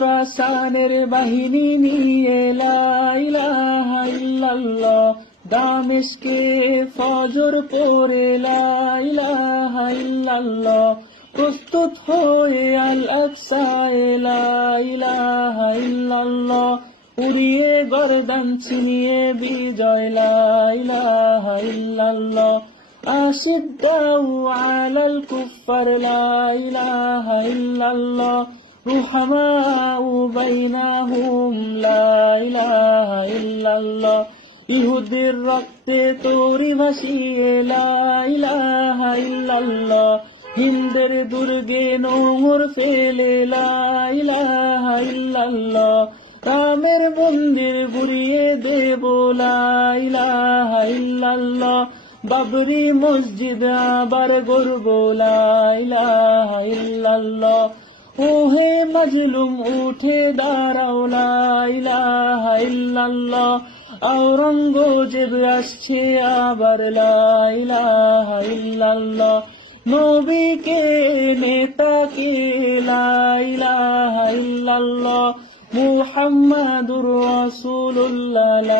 খুরাসানের বাহিনী নিয়ে লাইলাহাইল্লাল্লাহ দামেশকে ফজর পরে লাইলাহাইল্লাল্লাহ প্রস্তুত হয়ে আল আকসায় লাইলাহাইল্লাল্লাহ উড়িয়ে গরদান ছিনিয়ে বিজয় লাইলাহাইল্লাল্লাহ আশিদ্দাউ আলাল কুফার লাইলাহাইল্লাল্লাহ لا إله إلا الله رحماء بينهم لا إله إلا الله ইহুদের রক্তে তোরি ভাসিয়ে লা ইলাহা ইল্লাল্লাহ হিন্দের দুর্গে নোংর ফেলে লা ইলাহা ইল্লাল্লাহ রামের মন্দির ঘুরিয়ে দেব লা ইলাহা ইল্লাল্লাহ বাবরি মসজিদ আবার গর্ব লা ইলাহা ইল্লাল্লাহ ওহে মজলুম, উঠে দাঁড়াও, লা ইলাহা ইল্লাল্লাহ। আওরঙ্গজেব আসছে আবার নবীকে, নেতাকে, লা মুহাম্মাদুর রাসূলুল্লাহ